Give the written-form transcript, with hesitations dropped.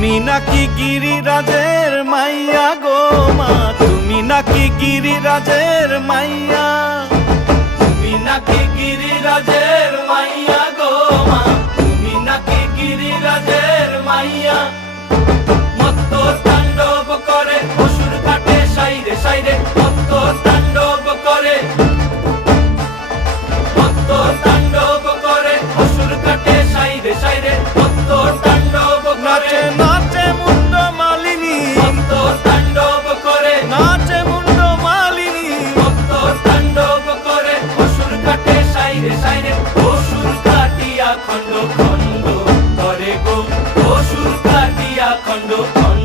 তুমি নাকি গিরিরাজের মাইয়া গো মা, তুমি নাকি গিরিরাজের মাইয়া, তুমি নাকি গিরিরাজের মাইয়া গো মা, তুমি নাকি গিরিরাজের মাইয়া। মত্ত তাণ্ডব করে অসুর কাটে সাইরে সাইরে, মত্ত তাণ্ডব করে, মত্ত তাণ্ডব করে অসুর কাটে সাইরে সাইরে, মত্ত তাণ্ডব করে। নাচে মুন্ড মালিনী, মত্ত তাণ্ডব করে, নাচে মুন্ড মালিনী, মত্ত তাণ্ডব করে অসুর কাটে সাইরে সাইরে, অসুর কাটিয়া খণ্ড খণ্ড করে গো, অসুর কাটিয়া খণ্ড খণ্ড